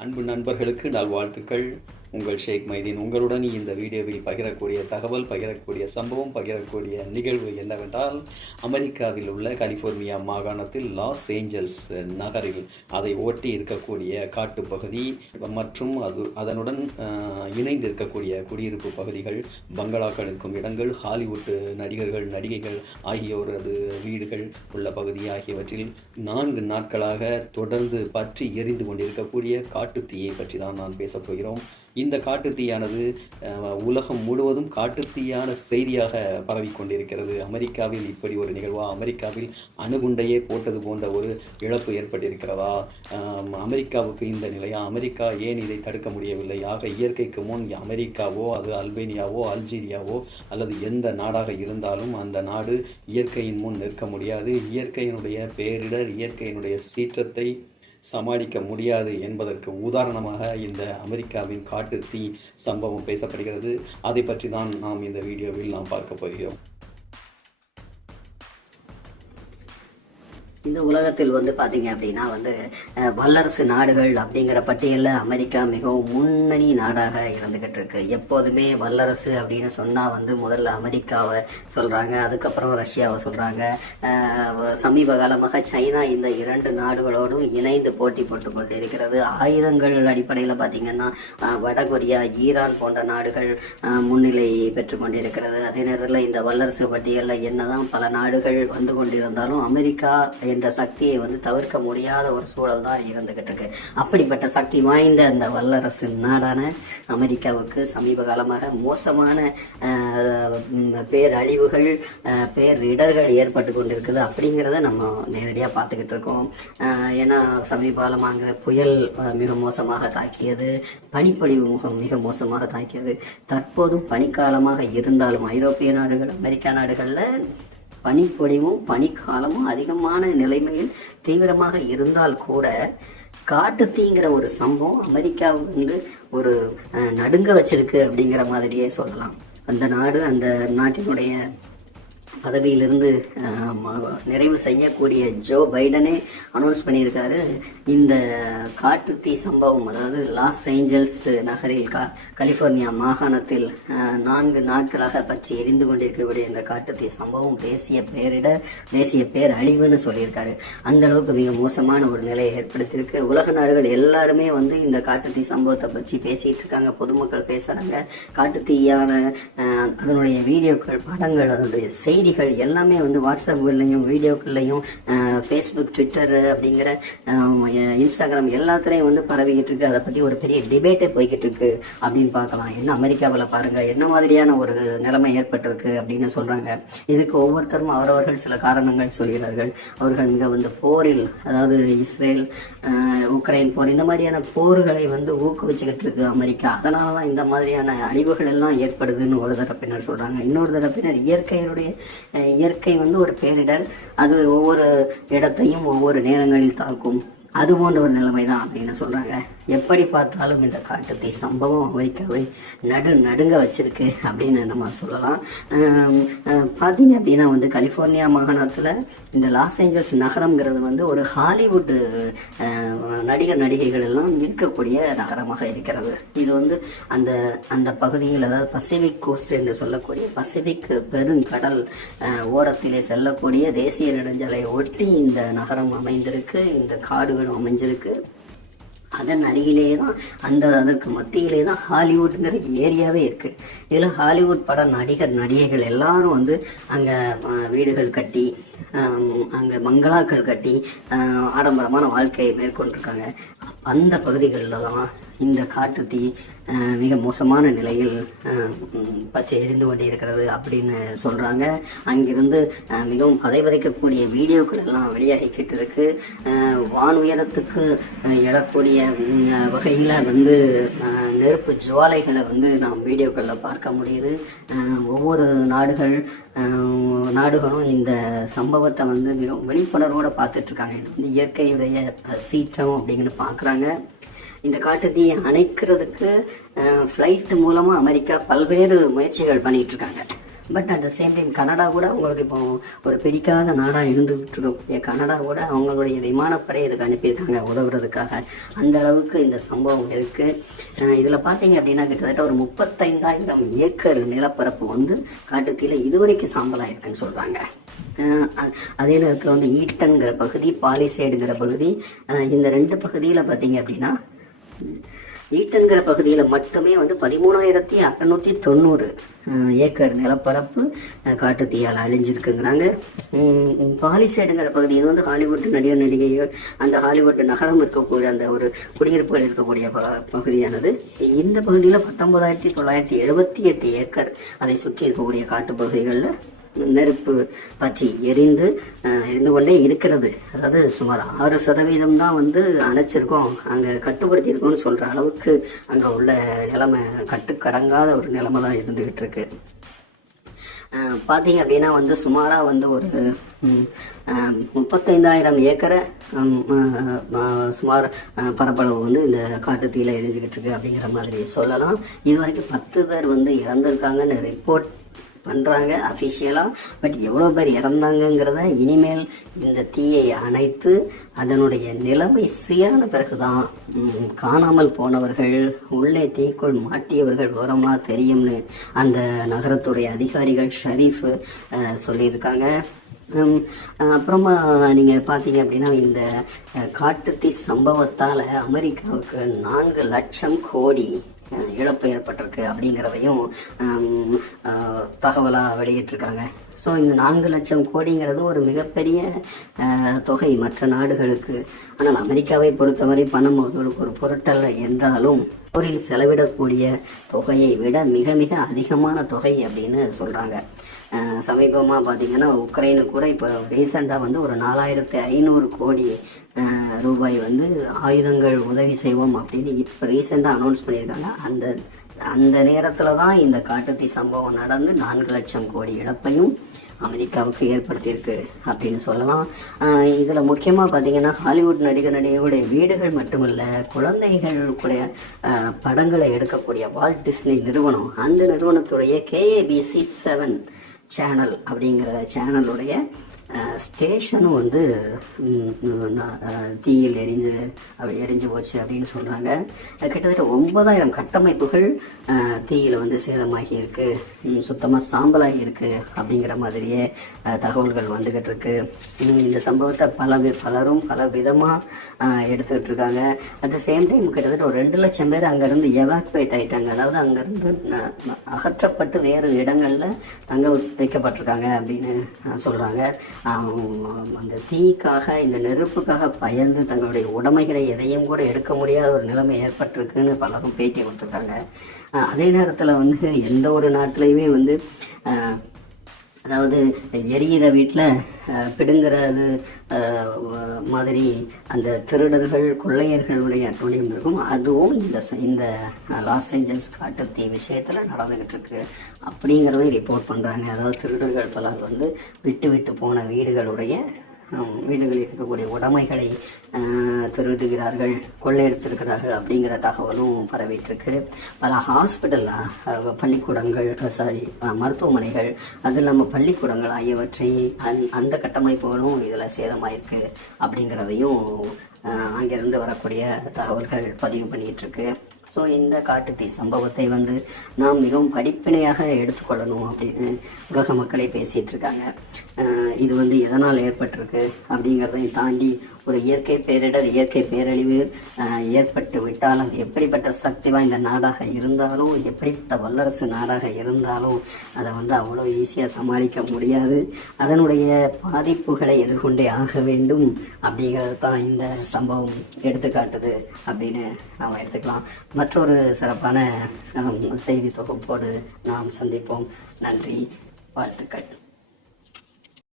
அன்பு நண்பர்களுக்கு நல்வாழ்த்துக்கள் உங்கள் ஷேக் மைதீன் உங்களுடன் இந்த வீடியோவில் பகிரக்கூடிய தகவல் பகிரக்கூடிய சம்பவம் பகிரக்கூடிய நிகழ்வு என்னவென்றால் அமெரிக்காவில் உள்ள கலிஃபோர்னியா மாகாணத்தில் லாஸ் ஏஞ்சல்ஸ் நகரில் அதை ஒட்டி இருக்கக்கூடிய காட்டுப்பகுதி மற்றும் அது அதனுடன் இணைந்து இருக்கக்கூடிய குடியிருப்பு பகுதிகள் பங்களாக்கள் இருக்கும் இடங்கள் ஹாலிவுட் நடிகர்கள் நடிகைகள் ஆகியோரது வீடுகள் உள்ள பகுதி ஆகியவற்றில் நான்கு நாட்களாக தொடர்ந்து பற்றி எரிந்து கொண்டிருக்கக்கூடிய காட்டுத்தீயை பற்றி தான் நான் பேசப் போகிறோம். இந்த காட்டுத்தீயானது உலகம் முழுவதும் காட்டுத்தீயான செய்தியாக பரவிக்கொண்டிருக்கிறது. அமெரிக்காவில் இப்படி ஒரு நிகழ்வா? அமெரிக்காவில் அணுகுண்டையே போட்டது போன்ற ஒரு இழப்பு ஏற்பட்டிருக்கிறதா? அமெரிக்காவுக்கு இந்த நிலையா? அமெரிக்கா ஏன் இதை தடுக்க முடியவில்லை? ஆக இயற்கைக்கு முன் அமெரிக்காவோ அது அல்பேனியாவோ அல்ஜீரியாவோ அல்லது எந்த நாடாக இருந்தாலும் அந்த நாடு இயற்கையின் முன் நிற்க முடியாது. இயற்கையினுடைய பேரிடர் இயற்கையினுடைய சீற்றத்தை சமாளிக்க முடியாது என்பதற்கு உதாரணமாக இந்த அமெரிக்காவின் காட்டு தீ சம்பவம் பேசப்படுகிறது. அதை பற்றி தான் நாம் இந்த வீடியோவில் நாம் பார்க்க போகிறோம். இந்த உலகத்தில் வந்து பார்த்தீங்க அப்படின்னா வந்து வல்லரசு நாடுகள் அப்படிங்கிற பட்டியலில் அமெரிக்கா மிகவும் முன்னணி நாடாக இருந்துக்கிட்டு இருக்கு. எப்போதுமே வல்லரசு அப்படின்னு சொன்னால் வந்து முதல்ல அமெரிக்காவை சொல்கிறாங்க அதுக்கப்புறம் ரஷ்யாவை சொல்கிறாங்க சமீப காலமாக சைனா இந்த இரண்டு நாடுகளோடும் இணைந்து போட்டி போட்டு கொண்டு இருக்கிறது ஆயுதங்கள் அடிப்படையில் பார்த்தீங்கன்னா வடகொரியா ஈரான் போன்ற நாடுகள் முன்னிலை பெற்று கொண்டிருக்கிறது. அதே நேரத்தில் இந்த வல்லரசு பட்டியலில் என்னதான் பல நாடுகள் வந்து கொண்டிருந்தாலும் அமெரிக்கா என்ற சக்தியை வந்து தவிர்க்க முடியாத ஒரு சூழல் தான் இருந்துகிட்டு இருக்கு. அப்படிப்பட்ட சக்தி வாய்ந்த அந்த வல்லரசு நாடான அமெரிக்காவுக்கு சமீப காலமாக மோசமான பேரழிவுகள் பேரிடர்கள் ஏற்பட்டு கொண்டிருக்குது அப்படிங்கிறத நம்ம நேரடியாக பார்த்துக்கிட்டு இருக்கோம். ஏன்னா சமீப காலமாக அங்கே புயல் மிக மோசமாக தாக்கியது பனிப்பொழிவு முகம் மிக மோசமாக தாக்கியது. தற்போதும் பனிக்காலமாக இருந்தாலும் ஐரோப்பிய நாடுகள் அமெரிக்கா நாடுகளில் பனிப்பொழிவும் பனிக்காலமும் அதிகமான நிலைமையில் தீவிரமாக இருந்தால் கூட காட்டுத்தீங்கிற ஒரு சம்பவம் அமெரிக்காவை வந்து ஒரு அஹ், நடுங்க வச்சிருக்கு அப்படிங்கிற மாதிரியே சொல்லலாம். அந்த நாடு அந்த நாட்டினுடைய பதவியிலிருந்து ம- நிறைவு செய்யக்கூடிய ஜோ பைடனே அனௌன்ஸ் பண்ணியிருக்காரு. இந்த காட்டுத்தீ சம்பவம் அதாவது லாஸ் ஏஞ்சல்ஸ் நகரில் கா கலிஃபோர்னியா மாகாணத்தில் நான்கு நாட்களாக பற்றி எரிந்து கொண்டிருக்கக்கூடிய இந்த காட்டுத்தீ சம்பவம் தேசிய பேரிட தேசிய பேர் அழிவுன்னு சொல்லியிருக்காரு. அந்த அளவுக்கு மிக மோசமான ஒரு நிலையை ஏற்படுத்தியிருக்கு. உலக நாடுகள் எல்லாருமே வந்து இந்த காட்டுத்தீ சம்பவத்தை பற்றி பேசிகிட்டு இருக்காங்க. பொதுமக்கள் பேசுகிறாங்க காட்டுத்தீயான அதனுடைய வீடியோக்கள் படங்கள் அதனுடைய செய்தி செய்திகள் எல்லாமே வந்து வாட்ஸ்அப்கள்லையும் வீடியோக்கள்லையும் ஃபேஸ்புக் ட்விட்டர் அப்படிங்கிற இன்ஸ்டாகிராம் எல்லாத்துலேயும் வந்து பரவிக்கிட்டு இருக்கு. அதை பற்றி ஒரு பெரிய டிபேட்டே போய்கிட்டு இருக்கு அப்படின்னு பார்க்கலாம். என்ன அமெரிக்காவில் பாருங்கள் என்ன மாதிரியான ஒரு நிலைமை ஏற்பட்டிருக்கு அப்படின்னு சொல்கிறாங்க இதுக்கு ஒவ்வொருத்தரும் அவரவர்கள் சில காரணங்கள் சொல்கிறார்கள். அவர்கள் மிக வந்து போரில் அதாவது இஸ்ரேல் உக்ரைன் போர் இந்த மாதிரியான போர்களை வந்து ஊக்குவிச்சுக்கிட்டு இருக்கு அமெரிக்கா. அதனால தான் இந்த மாதிரியான அழிவுகள் எல்லாம் ஏற்படுதுன்னு ஒரு தரப்பினர் சொல்கிறாங்க இன்னொரு தரப்பினர் இயற்கையினுடைய இயற்கை வந்து ஒரு பேரிடர். அது ஒவ்வொரு இடத்தையும் ஒவ்வொரு நேரங்களில் தாக்கும். அது போன்ற ஒரு நிலைமை தான் அப்படின்னு சொல்கிறாங்க எப்படி பார்த்தாலும் இந்த காட்டுத்தீ சம்பவம் அமெரிக்காவை நடு நடுங்க வச்சிருக்கு அப்படின்னு நம்ம சொல்லலாம். பார்த்தீங்க அப்படின்னா வந்து கலிஃபோர்னியா மாகாணத்தில் இந்த லாஸ் ஏஞ்சல்ஸ் நகரம்ங்கிறது வந்து ஒரு ஹாலிவுட் நடிகர் நடிகைகள் எல்லாம் இருக்கக்கூடிய நகரமாக இருக்கிறது. இது வந்து அந்த அந்த பகுதியில் அதாவது பசிபிக் கோஸ்ட் என்று சொல்லக்கூடிய பசிபிக் பெருங்கடல் ஓரத்திலே செல்லக்கூடிய தேசிய நெடுஞ்சாலை ஒட்டி இந்த நகரம் அமைந்திருக்கு. இந்த காடு காடுகளும் அமைஞ்சிருக்கு. அதன் அருகிலேயே தான் அந்த அதற்கு மத்தியிலே தான் ஹாலிவுட்டுங்கிற ஏரியாவே இருக்குது இதில் ஹாலிவுட் பட நடிகர் நடிகைகள் எல்லாரும் வந்து அங்கே வீடுகள் கட்டி அங்கே மங்களாக்கள் கட்டி ஆடம்பரமான வாழ்க்கையை மேற்கொண்டிருக்காங்க. அந்த பகுதிகளில் தான் இந்த காட்டு தீ மிக மோசமான நிலையில் பச்சை எரிந்து கொண்டே இருக்கிறது அப்படின்னு சொல்கிறாங்க அங்கிருந்து மிகவும் பதைபதைக்கக்கூடிய வீடியோக்கள் எல்லாம் வெளியாகிக்கிட்டு இருக்கு. வான் உயரத்துக்கு எழக்கூடிய வகையில் வந்து நெருப்பு ஜுவாலைகளை வந்து நாம் வீடியோக்களில் பார்க்க முடியுது. ஒவ்வொரு நாடுகள் நாடுகளும் இந்த சம்பவத்தை வந்து மிகவும் விழிப்புணர்வோடு பார்த்துட்ருக்காங்க. இது வந்து இயற்கையுடைய சீற்றம் அப்படிங்கிற பார்க்குறாங்க. இந்த காட்டுத்தீயை அணைக்கிறதுக்கு ஃப்ளைட் மூலமாக அமெரிக்கா பல்வேறு முயற்சிகள் பண்ணிகிட்ருக்காங்க இருக்காங்க but at the same time Canada கூட அவங்களுக்கு இப்போ ஒரு பிடிக்காத நாடாக இருந்துகிட்டு இருக்கும் கனடா கூட அவங்களுடைய விமானப்படை இதுக்கு அனுப்பியிருக்காங்க உதவுறதுக்காக. அந்த அளவுக்கு இந்த சம்பவம் இருக்குது இதில் பார்த்தீங்க அப்படின்னா கிட்டத்தட்ட ஒரு முப்பத்தைந்தாயிரம் ஏக்கர் நிலப்பரப்பு வந்து காட்டுத்தீல இதுவரைக்கும் சாம்பலாக இருக்குன்னு சொல்கிறாங்க அதே நேரத்தில் வந்து ஈட்டன்கிற பகுதி பாலிசேடுங்கிற பகுதி இந்த ரெண்டு பகுதியில் பார்த்தீங்க அப்படின்னா ஈட்டன்கிற பகுதியில் மட்டுமே வந்து பதிமூணாயிரத்தி அறநூற்றி தொண்ணூறு ஏக்கர் நிலப்பரப்பு காட்டுத்தீயால் அழிஞ்சிருக்குங்கிறாங்க. பாலிசேடுங்கிற பகுதி இது வந்து ஹாலிவுட் நடிகர் நடிகைகள் அந்த ஹாலிவுட் நகரம் இருக்கக்கூடிய அந்த ஒரு குடியிருப்புகள் இருக்கக்கூடிய ப- பகுதியானது. இந்த பகுதியில் பத்தொன்பதாயிரத்தி தொள்ளாயிரத்தி எழுபத்தி எட்டு ஏக்கர் அதை சுற்றி இருக்கக்கூடிய காட்டு பகுதிகளில் நெருப்பு பற்றி எரிந்து அஹ், எரிந்து கொண்டே இருக்கிறது. அதாவது சுமார் ஆறு சதவீதம் தான் வந்து அணைச்சிருக்கோம். அங்கே கட்டுப்படுத்தியிருக்கோம்னு சொல்கிற அளவுக்கு அங்கே உள்ள நிலைமை கட்டுக்கடங்காத ஒரு நிலைமை தான் இருந்துகிட்டு இருக்கு. பார்த்தீங்க அப்படின்னா வந்து சுமாராக வந்து ஒரு முப்பத்தைந்தாயிரம் ஏக்கரை சுமார் பரப்பளவு வந்து இந்த காட்டுத்தீயில் எரிஞ்சுக்கிட்டு இருக்கு அப்படிங்கிற மாதிரி சொல்லலாம். இது வரைக்கும் பத்து பேர் வந்து இறந்துருக்காங்கன்னு ரிப்போர்ட் பண்ணுறாங்க அஃபிஷியலாக பட் எவ்வளோ பேர் இறந்தாங்கங்கிறத இனிமேல் இந்த தீயை அணைத்து அதனுடைய நிலைமை சீரான பிறகுதான். காணாமல் போனவர்கள் உள்ளே தீக்குள் மாட்டியவர்கள் விவரமாக தெரியும்னு அந்த நகரத்துடைய அதிகாரிகள் ஷரீஃப் சொல்லியிருக்காங்க. அப்புறமா நீங்கள் பார்த்தீங்க அப்படின்னா இந்த காட்டுத்தீ சம்பவத்தால் அமெரிக்காவுக்கு நான்கு லட்சம் கோடி இழப்பு ஏற்பட்டிருக்கு அப்படிங்கிறதையும் தகவலாக வெளியிட்டிருக்காங்க. ஸோ இந்த நான்கு லட்சம் கோடிங்கிறது ஒரு மிகப்பெரிய தொகை மற்ற நாடுகளுக்கு. ஆனால் அமெரிக்காவை பொறுத்தவரை பணம் அவர்களுக்கு ஒரு பொருட்டல்ல என்றாலும் போரில் செலவிடக்கூடிய தொகையை விட மிக மிக அதிகமான தொகை அப்படின்னு சொல்கிறாங்க சமீபமாக பார்த்தீங்கன்னா உக்ரைனு கூட இப்போ ரீசெண்டாக வந்து ஒரு நாலாயிரத்து ஐநூறு கோடி ரூபாய் வந்து ஆயுதங்கள் உதவி செய்வோம் அப்படின்னு இப்போ ரீசெண்டாக அனௌன்ஸ் பண்ணியிருக்காங்க. அந்த அந்த நேரத்தில் தான் இந்த காட்டுத்தீ சம்பவம் நடந்து நான்கு லட்சம் கோடி இழப்பையும் அமெரிக்காவுக்கு ஏற்படுத்தியிருக்கு அப்படின்னு சொல்லலாம். இதில் முக்கியமாக பார்த்தீங்கன்னா ஹாலிவுட் நடிகர் நடிகைகளுடைய வீடுகள் மட்டுமல்ல குழந்தைகள் கூட படங்களை எடுக்கக்கூடிய வால்ட் டிஸ்னி நிறுவனம் அந்த நிறுவனத்துடைய கேஏபிசி செவன் சேனல் அப்படிங்கிற சேனலுடைய ஸ்டேஷனும் வந்து தீயில் எரிஞ்சு அப்படி எரிஞ்சு போச்சு அப்படின்னு சொல்கிறாங்க கிட்டத்தட்ட ஒன்பதாயிரம் கட்டமைப்புகள் தீயில் வந்து சேதமாகி இருக்குது சுத்தமாக சாம்பலாகி இருக்குது அப்படிங்கிற மாதிரியே தகவல்கள் வந்துக்கிட்டு இருக்கு. இன்னும் இந்த சம்பவத்தை பல பலரும் பல விதமாக எடுத்துக்கிட்டு இருக்காங்க. அட் த சேம் டைம் கிட்டத்தட்ட ஒரு ரெண்டு லட்சம் பேர் அங்கேருந்து எவாக்குவேட் ஆயிட்டாங்க. அதாவது அங்கேருந்து அகற்றப்பட்டு வேறு இடங்களில் தங்க வைக்கப்பட்டிருக்காங்க அப்படின்னு சொல்கிறாங்க அந்த தீக்காக இந்த நெருப்புக்காக பயந்து தங்களுடைய உடைமைகளை எதையும் கூட எடுக்க முடியாத ஒரு நிலைமை ஏற்பட்டிருக்குன்னு பலரும் பேட்டி கொடுத்துருக்காங்க. அதே நேரத்தில் வந்து எந்த ஒரு நாட்டிலையுமே வந்து அதாவது எரியிற வீட்டில் பிடுங்கிறது மாதிரி அந்த திருடர்கள் கொள்ளையர்களுடைய அட்டூழியம் இருக்கும். அதுவும் இந்த இந்த லாஸ் ஏஞ்சல்ஸ் காட்டுத்தீ விஷயத்தில் நடந்துக்கிட்டு இருக்கு அப்படிங்கிறதையும் ரிப்போர்ட் பண்ணுறாங்க அதாவது திருடர்கள் பலர் வந்து விட்டு விட்டு போன வீடுகளுடைய வீடுகளில் இருக்கக்கூடிய உடைமைகளை திருடுகிறார்கள் கொள்ளையடித்திருக்கிறார்கள் அப்படிங்கிற தகவலும் பரவிட்டிருக்கு. பல ஹாஸ்பிட்டல் பள்ளிக்கூடங்கள் சாரி மருத்துவமனைகள் அது இல்லாமல் பள்ளிக்கூடங்கள் ஆகியவற்றை அந் அந்த கட்டமைப்புகளும் இதில் சேதமாயிருக்கு அப்படிங்கிறதையும் அங்கிருந்து வரக்கூடிய தகவல்கள் பதிவு பண்ணிகிட்ருக்கு இருக்கு ஸோ இந்த காட்டுத்தீ சம்பவத்தை வந்து நாம் மிகவும் படிப்பினையாக எடுத்துக்கொள்ளணும் அப்படின்னு உலக மக்களை பேசிகிட்டு இருக்காங்க. இது வந்து எதனால் ஏற்பட்டிருக்கு அப்படிங்கிறதையும் தாண்டி ஒரு இயற்கை பேரிடர் இயற்கை பேரழிவு ஏற்பட்டு விட்டால் அது எப்படிப்பட்ட சக்தி வாய்ந்த நாடாக இருந்தாலும் எப்படிப்பட்ட வல்லரசு நாடாக இருந்தாலும் அதை வந்து அவ்வளோ ஈஸியாக சமாளிக்க முடியாது. அதனுடைய பாதிப்புகளை எதிர்கொண்டே ஆக வேண்டும் அப்படிங்கிறது தான் இந்த சம்பவம் எடுத்துக்காட்டுது அப்படின்னு நாம் எடுத்துக்கலாம். மற்றொரு சிறப்பான செய்தி தொகுப்போடு நாம் சந்திப்போம். நன்றி வாழ்த்துக்கள்.